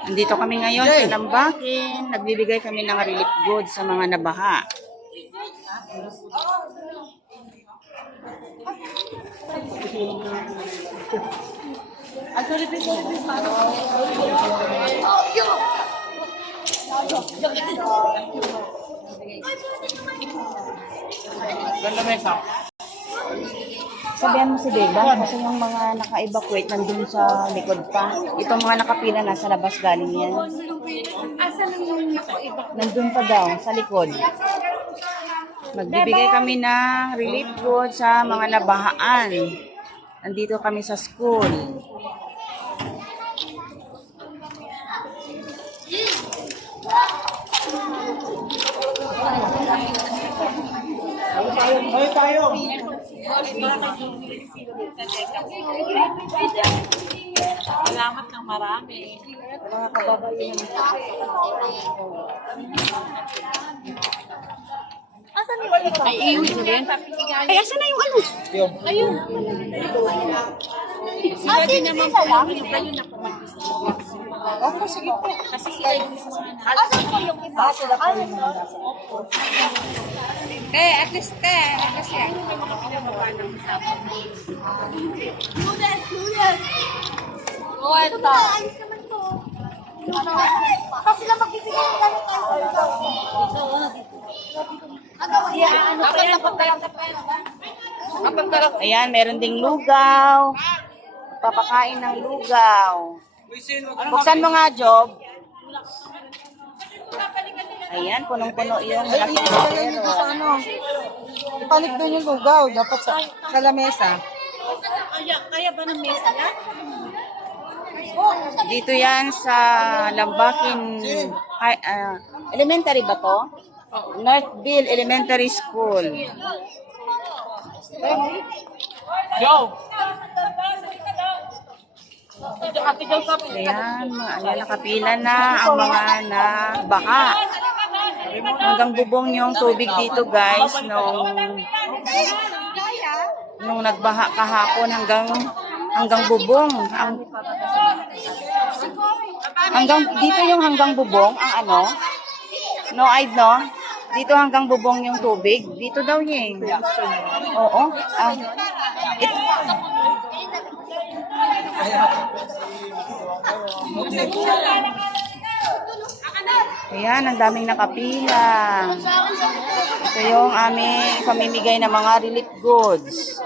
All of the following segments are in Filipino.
Nandito kami ngayon sa Lambakin. Nagbibigay kami ng relief goods sa mga nabaha. Sabihan mo si Beba kasi yung mga naka-evacuate nandun sa likod pa. Itong mga nakapila nasa labas galing yan. Nandun pa daw sa likod. Magbibigay kami ng relief goods sa mga nabahaan. Nandito kami sa school. Tayo. Salamat ng marami. Mga kababayan. Asan yung iba? Ay, iyon din. Ay, asan na yung ano? Ayun. Sila din naman po yung kayo na Opo, sige po. kasi sila yung Asan po yung iba? Sila po yung at least yan. Oh, ito. Kasi lang magbibigay ng ganun tayo. Ayan, meron ding lugaw. Papakain ng lugaw. Buksan mo nga, Job. Ayan, punong-puno yung malaking pero. Ipanik doon yung lugaw. Dapat sa lamesa. Kaya ba ng mesa na? Dito yan sa Lambakin Elementary ba to? Northville Elementary School. Ayan, nakapila na ang mga nabaha. Hanggang bubong yung tubig dito guys nung nagbaha kahapon hanggang bubong. Hanggang dito yung hanggang bubong ang ano? No-eyed no? Dito hanggang bubong yung tubig. Dito daw niya eh. Oo. Ayan, ang daming nakapila. Ito yung aming pamimigay ng mga relief goods.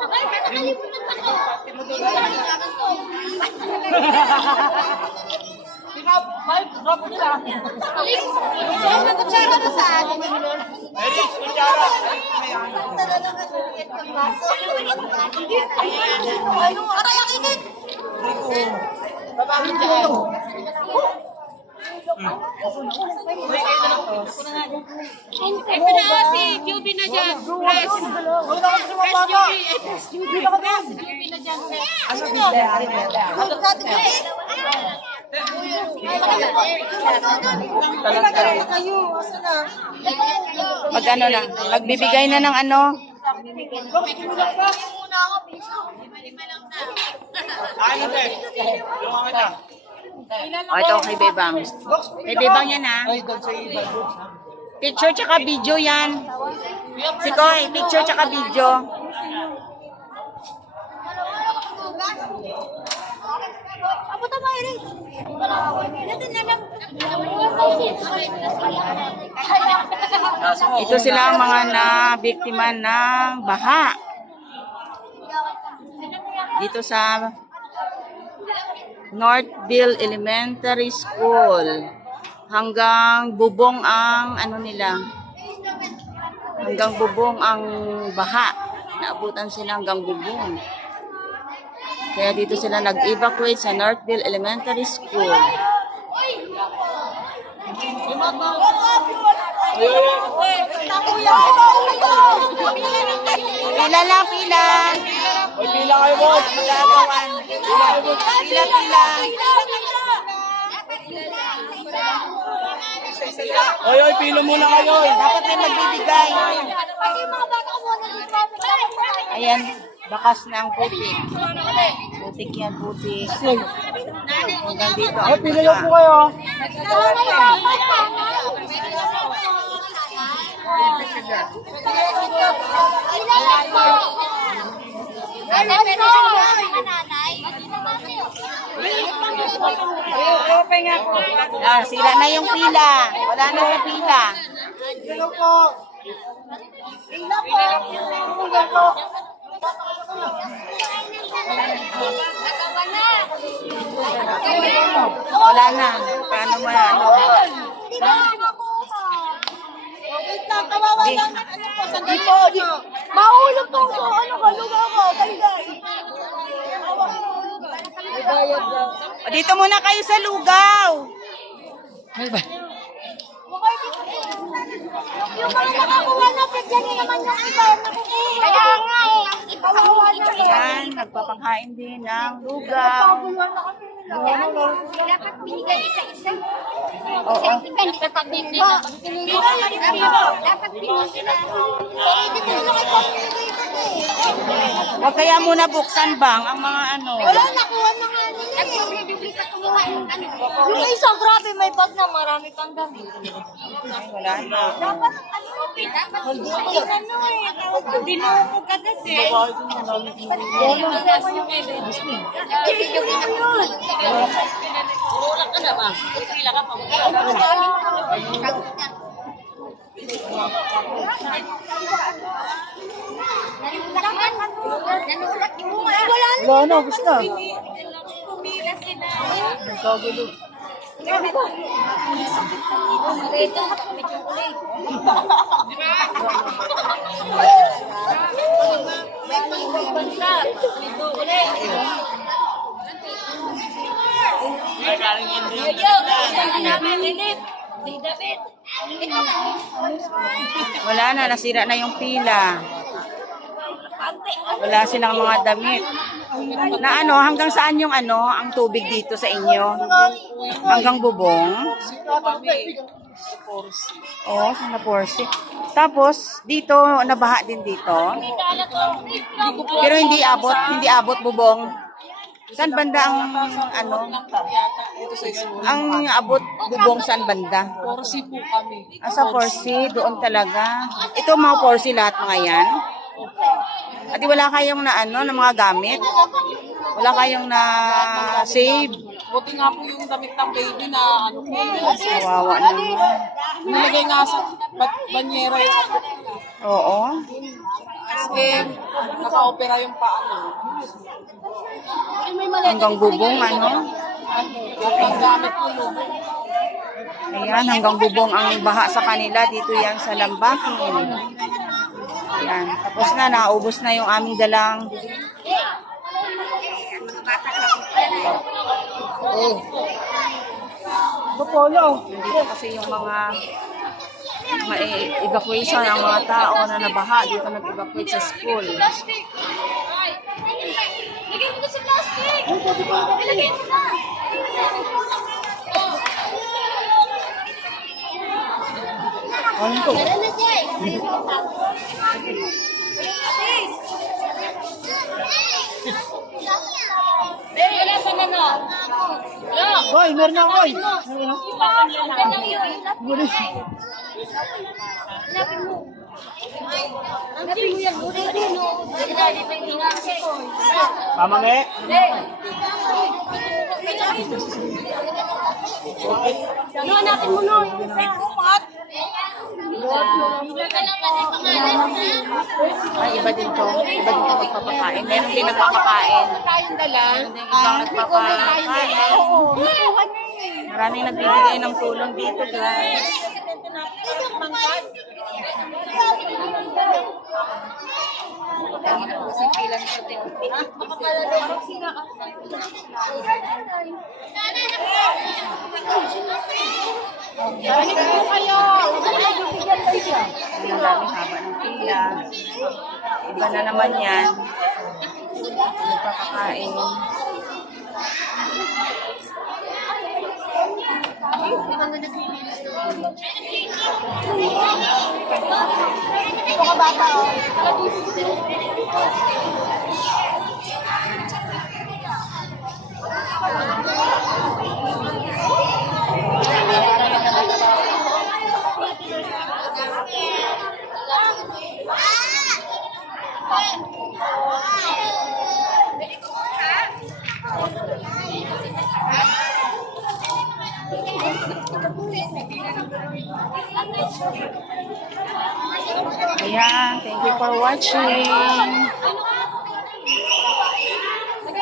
Ito na si Juby na dyan. Press. Press Juby. Juby na dyan. Mag-ano na? Magbibigay na ng ano? O, ito kay Bebang. Kay Bebang yan ha. Picture tsaka video yan. Si Koy, picture tsaka video. Ito sila ang mga na-biktima ng baha. Dito sa Northville Elementary School. Hanggang bubong ang ano nila. Hanggang bubong ang baha. Naabutan sila hanggang bubong. Kaya dito sila nag-evacuate sa Northville Elementary School. Pila lang, pila. Pila kayo, boss. Magagawan. Pila, pila. Oy, oy, pilo muna kayo. Dapat may magbibigay. Pati yung mga bata ko muna dito. Ayan, bakas na ang putik. Putik yan, putik. Hanggang dito ang Pilo lang po kayo. Sila na yung pila. Wala na sa pila. Wala na. Paano mo ano? Mahulog po so ano ka, lugaw ko, tayo-tayo. O, dito muna kayo sa lugaw. Yung mga nakakuha na, pagyan niyo naman yung iba, nakukuha. Kaya nga eh, ipakuha na. Ayan, nagpapakain din ng lugaw. Dapat binigay isa-isa. Oo. Depende sa pag-ibig. Dapat binigay. Pero dito na kayo Huwag kaya muna buksan bang ang mga ano. wala, nakuha na nga nila. Nagbibigay sa kumuha yung ano. Yung isa, grabe, may bag na marami pang damit. Ay, wala na. Dapat, ano, dapat ano eh. Dinumog agad eh. Tulak ka na ba? Pila ka pa. Nanulat yung mga. Wala na. Wala na, gusto na. Pumila sila. Nagkagulo. Dito, medyo ulit. May pagbansa. Dito ulit. Wala na, nasira na yung pila. Wala silang mga damit. Na ano, hanggang saan yung ano, ang tubig dito sa inyo? Hanggang bubong? Oo, sa Naporsi. Tapos, dito, nabaha din dito. Pero hindi abot bubong. Saan banda ang ano? Ang abot bubong saan banda? Porsi po kami. Sa Porsi, doon talaga. Ito mga Porsi lahat mga yan. At wala kayong na ano, na mga gamit? Wala kayong na save? Buti nga po yung damit ng baby na ano po. Kawawa naman. Nilagay nga sa banyera yung apo. Oo. Eh, naka-opera yung paa na. Hanggang bubong ano? Ang gamit po nun. Ayan, hanggang bubong ang baha sa kanila. Dito yan sa Lambakin. Ayan. Tapos na, naubos na yung aming dalang. Dito kasi yung mga evacuation ang mga tao na nabaha. Dito nag-evacuate sa school. Plastic! Lagay mo na sa plastic! Ilagay mo na! Ano to? Wala pa na na! Wala! Hoy, meron na, hoy. Mamang Ano, hanapin mo nun? Ay, iba din to. Iba din to magpapakain. Meron din nagpapakain. Tayong dala. Meron din ibang nagpapakain. Maraming nagbibigay ng tulong dito, guys. Ang daming haba ng pila. Iba na naman yan. Nagpapakain. Mga nagbibigay. Ito ka bata, oh. Ayan, thank you for watching.